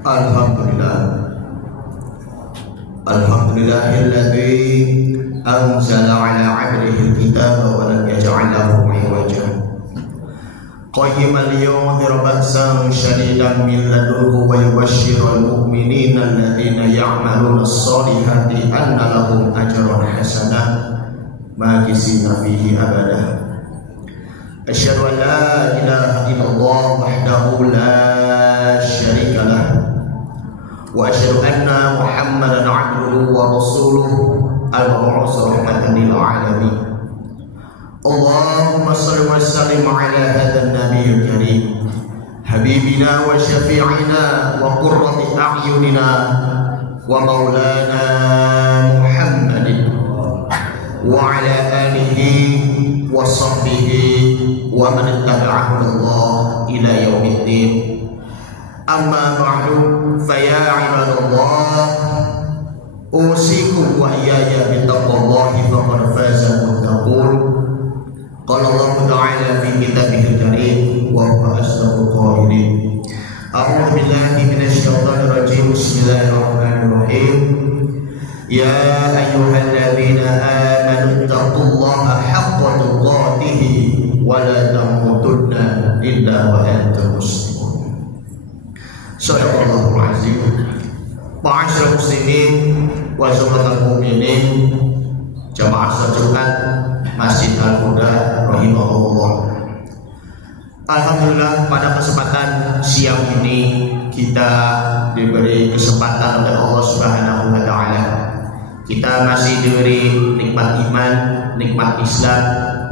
Alhamdulillah. Alhamdulillahilladzi anzala ala 'abdihi al-kitaba wa lam yaj'al lahu 'iwaja. Qayyiman liyunzira ba'san shadidan min ladunhu wa yubashshiral mu'minina alladhina ya'maluna as-solihati anna lahum ajran hasanan makisina fihi abada. Asyhadu an la ilaha illallah wahdahu la syarika lah wa asyhadu anna Muhammadan 'abduhu wa rasuluhu al-mab'uts rahmatan lil 'alamin. Allahumma shalli wa sallim 'ala hadzal nabiyil karim habibina wa syafi'ina wa qurrati a'yunina wa maulana Muhammadin wa 'ala alihi wa sahbihi wa man ittaba'ahu Allah ila yaumiddin. Amma ba'du, fa ya ibadallah, usikum wa iyaya bittaqwallahi faqad faza muttaqun. Qala Allah ta'ala fi kitabihil karim wa huwa asdaqul qailin. A'udzu billahi minasy syaithanir rajim. Bismillahirrahmanirrahim. Ya ayyuhalladzina amanu taqullaha haqqa tuqatih wa la tamutunna illa wa antum muslimun. Shadaqallahul azim. Ma'asyiral muslimin wa jamaahal mu'minin, jamaah sajukan Masjid Al-Huda rahimahullah. Alhamdulillah, pada kesempatan siang ini kita diberi kesempatan oleh Allah Subhanahu wa taala. Kita masih diberi nikmat iman, nikmat Islam,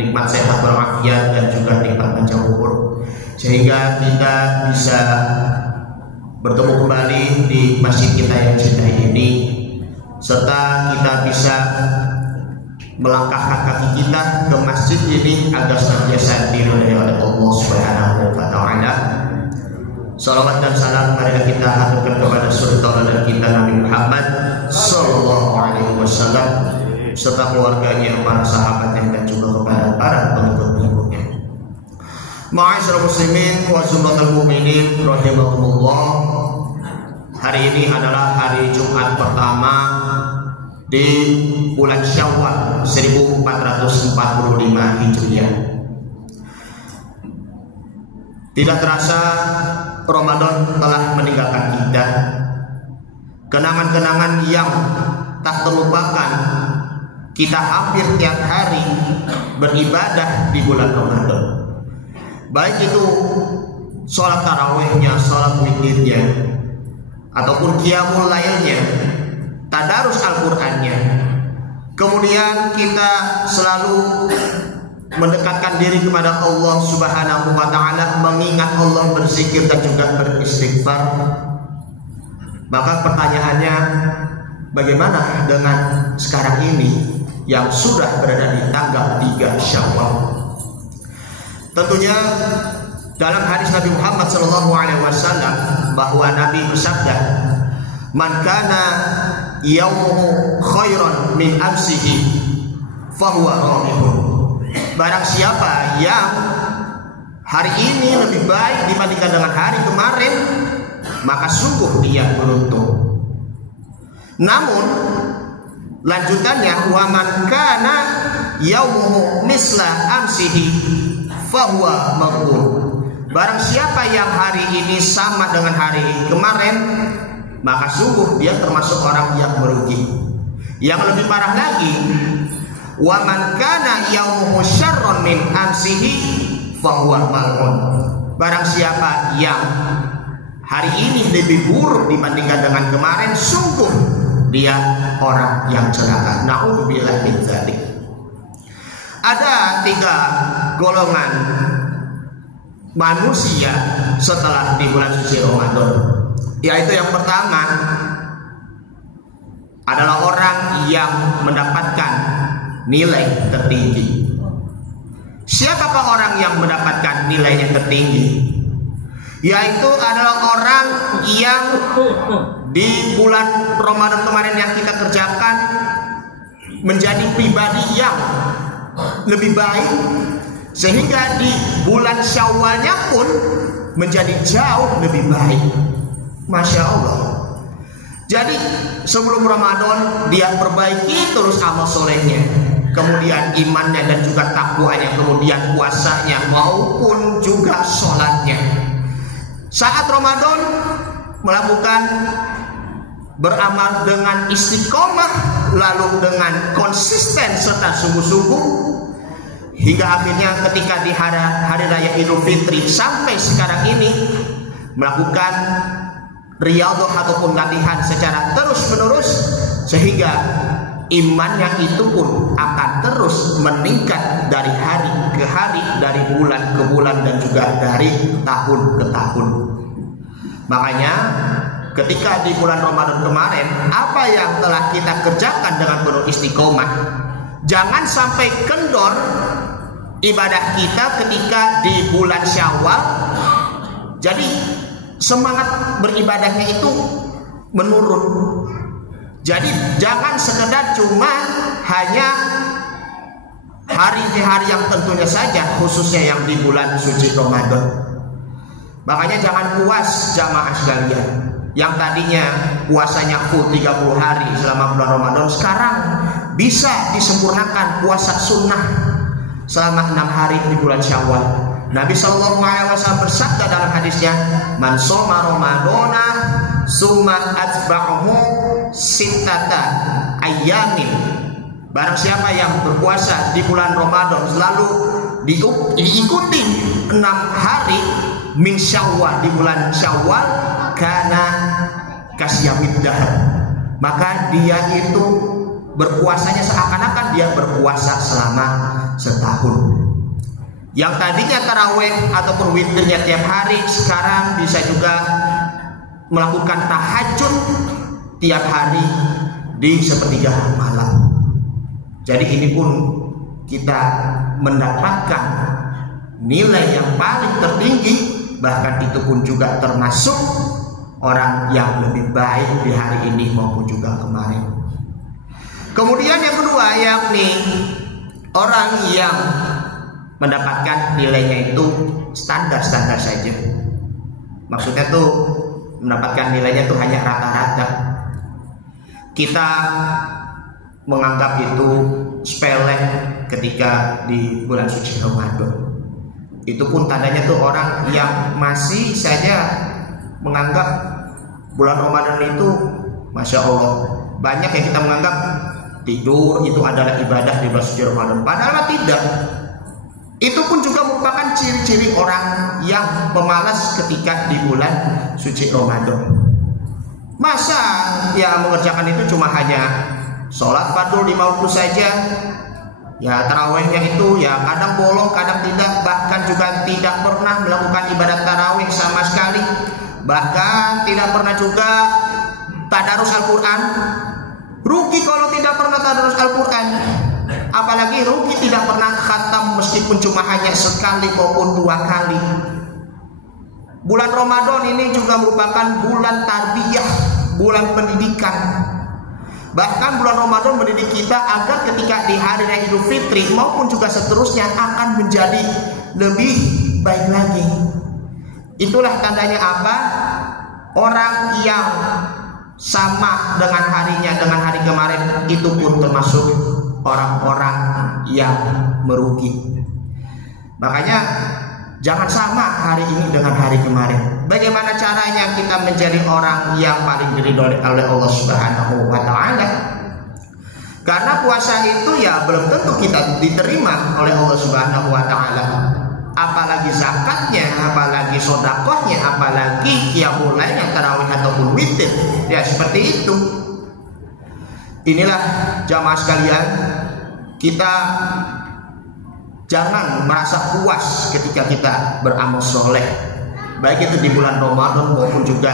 nikmat sehat walafiat, dan juga nikmat panjang umur, sehingga kita bisa bertemu kembali di masjid kita yang cintai ini, serta kita bisa melangkahkan kaki kita ke masjid ini agar senantiasa diridhai oleh Allah Subhanahu wa taala. Salawat dan salam marilah kita haturkan kepada suri tauladan kita Nabi Muhammad sallallahu alaihi wasallam serta keluarganya, para sahabatnya, dan juga kepada para pengikut-pengikutnya. Ma'asyiral muslimin wa jamaahal mu'minin rahimakumullah. Hari ini adalah hari Jumat pertama di bulan Syawal 1445 Hijriah. Tidak terasa Ramadan telah meninggalkan kita. Kenangan-kenangan yang tak terlupakan, kita hampir tiap hari beribadah di bulan Ramadan. Baik itu sholat tarawihnya, sholat witirnya, ataupun qiyamul lailnya, tadarus Al-Qur'annya. Kemudian kita selalu mendekatkan diri kepada Allah Subhanahu wa taala, mengingat Allah, berzikir dan juga beristighfar. Maka pertanyaannya, bagaimana dengan sekarang ini yang sudah berada di tanggal 3 Syawal? Tentunya dalam hadis Nabi Muhammad SAW bahwa Nabi bersabda, "Man kana yaumuhu khairan min amsihi fahuwa ramihun." Barang siapa yang hari ini lebih baik dibandingkan dengan hari kemarin, maka sungguh dia beruntung. Namun lanjutannya, "Wa man kana yaumuhu misla amsihi fahuwa maghbun." Barang siapa yang hari ini sama dengan hari kemarin, maka sungguh dia termasuk orang yang merugi. Yang lebih parah lagi, "Wa man kana yaumuhu syarrun min amsihi fahuwa mal'un." Barang siapa yang hari ini lebih buruk dibandingkan dengan kemarin, sungguh dia orang yang celaka. Na'udzubillah min dzalik. Ada 3 golongan manusia setelah di bulan suci Ramadan, yaitu yang pertama adalah orang yang mendapatkan nilai tertinggi. Siapakah orang yang mendapatkan nilai yang tertinggi? Yaitu adalah orang yang di bulan Ramadan kemarin yang kita kerjakan menjadi pribadi yang lebih baik, sehingga di bulan Syawalnya pun menjadi jauh lebih baik. Masya Allah. Jadi sebelum Ramadan dia perbaiki terus amal solehnya, kemudian imannya dan juga takwanya, kemudian puasanya maupun juga sholatnya. Saat Ramadan melakukan beramal dengan istiqomah, lalu dengan konsisten serta sungguh-sungguh, hingga akhirnya ketika di hari raya Idul Fitri sampai sekarang ini melakukan riyadhah ataupun latihan secara terus-menerus, sehingga imannya itu pun akan terus meningkat dari hari ke hari, dari bulan ke bulan, dan juga dari tahun ke tahun. Makanya ketika di bulan Ramadan kemarin, apa yang telah kita kerjakan dengan penuh istiqomah, jangan sampai kendor ibadah kita ketika di bulan Syawal. Jadi semangat beribadahnya itu menurun. Jadi jangan sekedar cuma hanya hari-hari yang tentunya saja, khususnya yang di bulan suci Ramadan. Makanya jangan puas jamaah sekalian, yang tadinya puasanya full 30 hari selama bulan Ramadan, sekarang bisa disempurnakan puasa sunnah selama 6 hari di bulan Syawal. Nabi SAW bersabda dalam hadisnya, "Man shoma Ramadana summa atba'ahu sittata ayyamin." Barang siapa yang berpuasa di bulan Ramadan lalu diikuti 6 hari min Syawal, di bulan Syawal, kana kasyamid dahar, maka dia itu berpuasanya seakan-akan dia berpuasa selama setahun. Yang tadinya tarawih ataupun witirnya tiap hari, sekarang bisa juga melakukan tahajud tiap hari di sepertiga malam. Jadi ini pun kita mendapatkan nilai yang paling tertinggi, bahkan itu pun juga termasuk orang yang lebih baik di hari ini maupun juga kemarin. Kemudian yang kedua, yakni orang yang mendapatkan nilainya itu standar-standar saja. Maksudnya tuh mendapatkan nilainya tuh hanya rata-rata. Kita menganggap itu sepele ketika di bulan suci Ramadan. Itu pun tandanya tuh orang yang masih saja menganggap bulan Ramadan itu, Masya Allah, banyak yang kita menganggap tidur itu adalah ibadah di bulan suci Ramadan. Padahal tidak. Itu pun juga merupakan ciri-ciri orang yang pemalas ketika di bulan suci Ramadan. Masa ya mengerjakan itu cuma hanya sholat fardu 5 waktu saja, ya tarawihnya itu ya kadang bolong kadang tidak, bahkan juga tidak pernah melakukan ibadah tarawih sama sekali, bahkan tidak pernah juga tadarus Al-Quran. Rugi kalau tidak pernah tadarus Al-Quran, apalagi rugi tidak pernah khatam meskipun cuma hanya sekali maupun 2 kali. Bulan Ramadan ini juga merupakan bulan tarbiyah, bulan pendidikan. Bahkan bulan Ramadan mendidik kita agar ketika di hari raya Idul Fitri maupun juga seterusnya akan menjadi lebih baik lagi. Itulah tandanya apa? Orang yang sama dengan harinya dengan hari kemarin itu pun termasuk orang-orang yang merugi. Makanya jangan sama hari ini dengan hari kemarin. Bagaimana caranya kita menjadi orang yang paling diridhoi oleh Allah Subhanahu wa taala? Karena puasa itu ya belum tentu kita diterima oleh Allah Subhanahu wa taala. Apalagi zakatnya, apalagi sedekahnya, apalagi qiyamul lailnya, tarawih ataupun witir. Ya seperti itu. Inilah jamaah sekalian, kita jangan merasa puas ketika kita beramal soleh, baik itu di bulan Ramadan maupun juga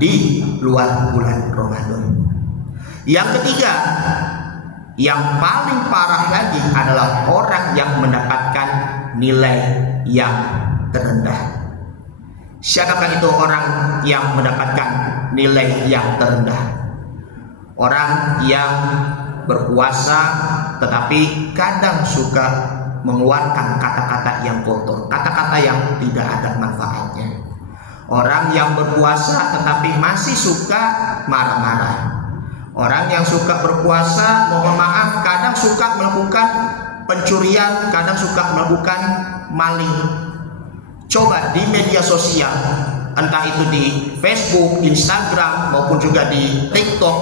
di luar bulan Ramadan. Yang ketiga, yang paling parah lagi adalah orang yang mendapatkan nilai yang terendah. Siapakah itu orang yang mendapatkan nilai yang terendah? Orang yang berpuasa tetapi kadang suka mengeluarkan kata-kata yang kotor, kata-kata yang tidak ada manfaatnya. Orang yang berpuasa tetapi masih suka marah-marah. Orang yang suka berpuasa, mohon maaf, kadang suka melakukan pencurian, kadang suka melakukan maling. Coba di media sosial, entah itu di Facebook, Instagram, maupun juga di TikTok,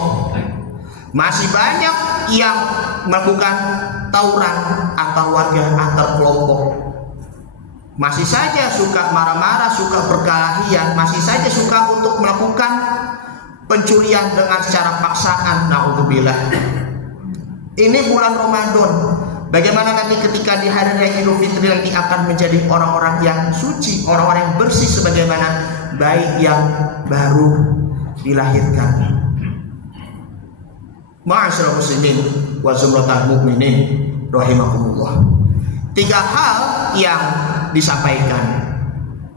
masih banyak yang melakukan tawuran antar warga, antar kelompok. Masih saja suka marah-marah, suka perkelahian, masih saja suka untuk melakukan pencurian dengan secara paksaan. Naudzubillah. Ini bulan Ramadan. Bagaimana nanti ketika di hari raya Idul Fitri nanti akan menjadi orang-orang yang suci, orang-orang yang bersih sebagaimana bayi yang baru dilahirkan. Ma'asyiral muslimin wa zumratal mukminin rahimakumullah. 3 hal yang disampaikan.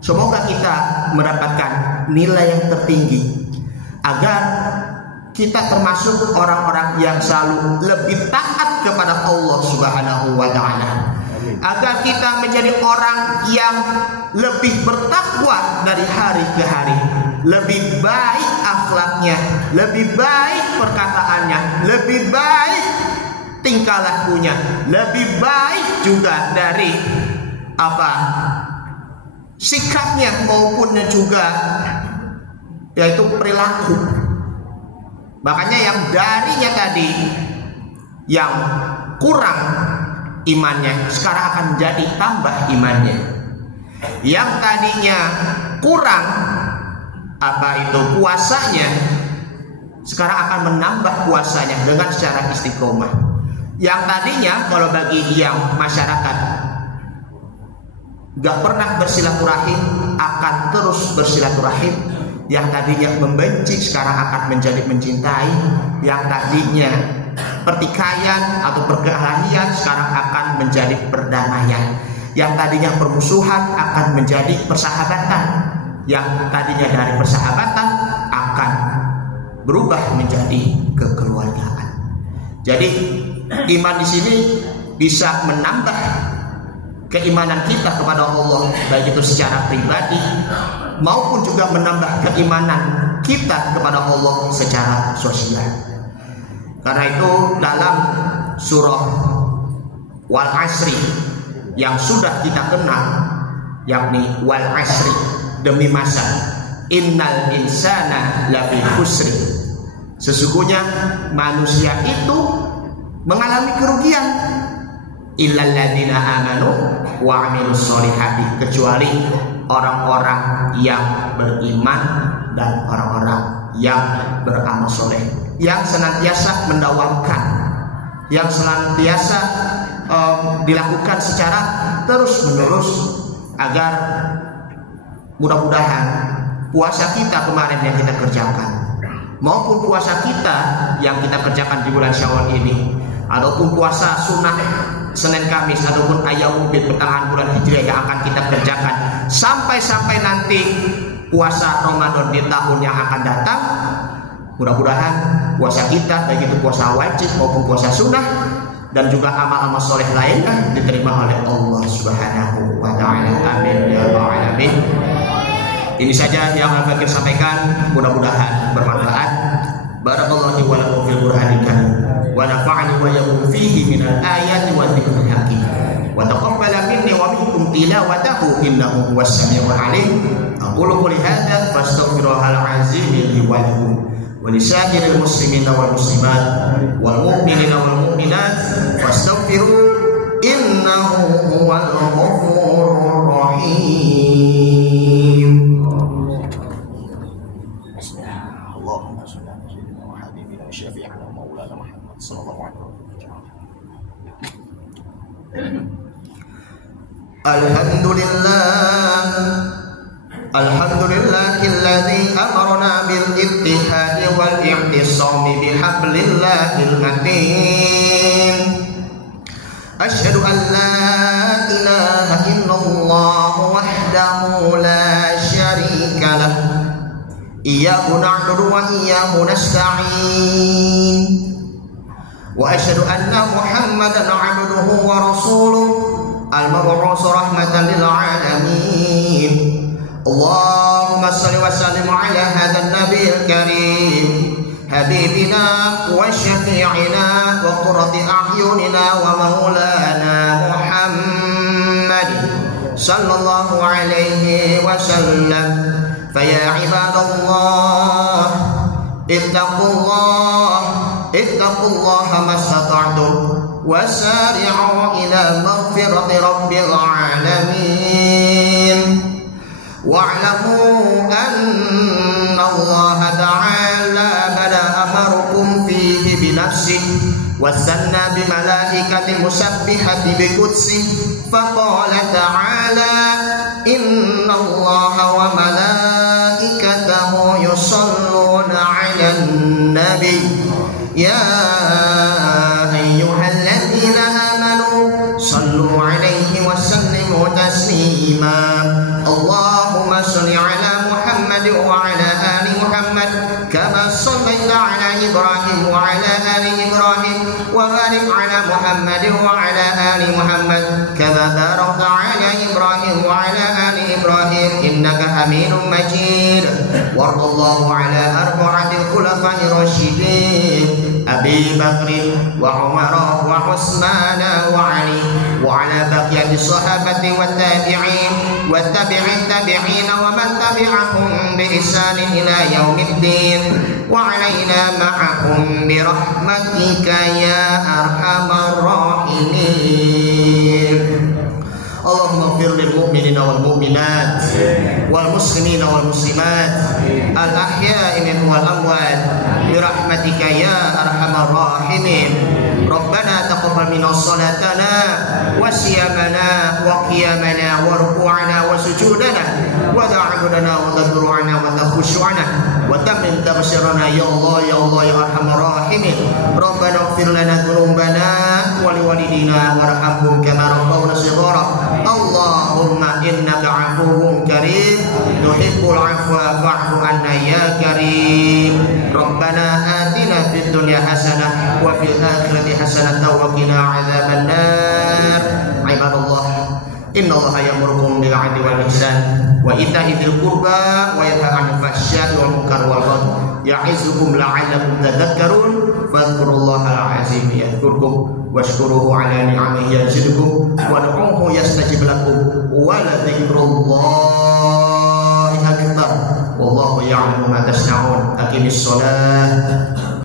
Semoga kita mendapatkan nilai yang tertinggi agar kita termasuk orang-orang yang selalu lebih taat kepada Allah Subhanahu wa taala. Agar kita menjadi orang yang lebih bertakwa dari hari ke hari, lebih baik akhlaknya, lebih baik perkataannya, lebih baik tingkah lakunya, lebih baik juga dari sikapnya maupun juga yaitu perilaku. Makanya yang darinya tadi yang kurang imannya sekarang akan menjadi tambah imannya. Yang tadinya kurang puasanya sekarang akan menambah puasanya dengan secara istiqomah. Yang tadinya kalau bagi yang masyarakat gak pernah bersilaturahim akan terus bersilaturahim. Yang tadinya membenci sekarang akan menjadi mencintai. Yang tadinya pertikaian atau perkelahian sekarang akan menjadi perdamaian. Yang tadinya permusuhan akan menjadi persahabatan. Yang tadinya dari persahabatan akan berubah menjadi kekeluargaan. Jadi iman di sini bisa menambah keimanan kita kepada Allah, baik itu secara pribadi maupun juga menambah keimanan kita kepada Allah secara sosial. Karena itu dalam surah Wal Asri yang sudah kita kenal, yakni Wal Asri, demi masa, innal insana lafi khusri, sesungguhnya manusia itu mengalami kerugian, illal ladzina amanu wa amilus solihati, kecuali orang-orang yang beriman dan orang-orang yang beramal soleh, yang senantiasa mendakwahkan, yang senantiasa dilakukan secara terus-menerus agar mudah-mudahan puasa kita kemarin yang kita kerjakan maupun puasa kita yang kita kerjakan di bulan Syawal ini, ataupun puasa sunnah Senin Kamis ataupun Ayyamul Bid pertengahan bulan Hijriah yang akan kita kerjakan sampai nanti puasa Ramadan di tahun yang akan datang, mudah-mudahan puasa kita baik itu puasa wajib maupun puasa sunnah dan juga amal-amal soleh lainnya diterima oleh Allah Subhanahu wa taala. Amin ya rabbal alamin. Ini saja yang Al-Fakir sampaikan, mudah-mudahan bermanfaat. Barakallahu wa lakum fil Qur'anil karim wa nafa'ani wa iyyakum fihi minal ayati wa dzikril hakim wa taqabbala minni wa minkum tilawatahu innahu huwas samiul alim. Aqulu qouli hadza fastaghfirullahal azim li wa lakum wa lisa'iril muslimina wal muslimat wal mu'minina wal mu'minat fastaghfiru innahu huwal ghafurur rahim. Alhamdulillahilladzi amarna bil ittihadi wal i'tisami bihablillahil matin. Asyhadu an la ilaha illallah wahdahu la syarika lah. Iyyahu na'budu wa iyyahu nasta'in. Wa asyhadu anna Muhammadan 'abduhu wa rasuluhu al-mab'uts rahmatan lil 'alamin. اللهم صل وسلم على هذا النبي الكريم حبيبنا وشفيعنا وقرة أعيننا ومولانا محمد صلى الله عليه وسلم. فيا عباد الله اتقوا الله ما استطعتم وسارعوا إلى مغفرة رب العالمين واعلموا أن الله تعالى بدا أمركم فيه بنفسه وثنى بملائكة مسبحة بقدسه فقال تعالى إن الله وملائكته يصلون على النبي يا أيها الذين آمنوا صلوا عليه وسلموا تسليما. اللهم صل على محمد وعلى آل محمد كما صليت على إبراهيم وعلى آل إبراهيم وبارك على محمد وعلى آل محمد كما باركت على إبراهيم وعلى آل إبراهيم إنك حميد مجيد. وارض الله على أربعة الخلفاء الراشدين أبي بكر وعمر وعثمان وعلي وعلى بقية الصحابة والتابعين والتابع التابعين ومن تبعهم بإحسان إلى يوم الدين وعلينا معهم برحمتك يا أرحم الراحمين. اللهم اغفر للمؤمنين والمؤمنات والمسلمين والمسلمات الأحياء منهم والأموات برحمتك يا أرحم الراحمين. ربنا تقبل منا صلاتنا وصيامنا وقيامنا وركوعنا وسجودنا وتعبدنا وتضرعنا وتخشعنا وتمن تبصرنا يا الله يا الله يا أرحم الراحمين. ربنا اغفر لنا ذنوبنا ولوالدينا وارحمهم كما ربونا صغارا. اللهم إنك عفو كريم تحب العفو فاعف عنا يا كريم. ربنا آتنا في الدنيا حسنة وفي الآخرة حسنة وقنا عذاب النار. عباد الله إن الله يأمركم بالعدل والإحسان وإيتاء ذي القربى وينهى عن الفحشاء والمنكر والبغي يعظكم لعلكم تذكرون. فاذكروا الله العظيم يذكركم واشكروه على نعمه يزدكم وادعوه يستجب لكم ولذكر الله أكبر والله يعلم ما تصنعون. أقم الصلاة.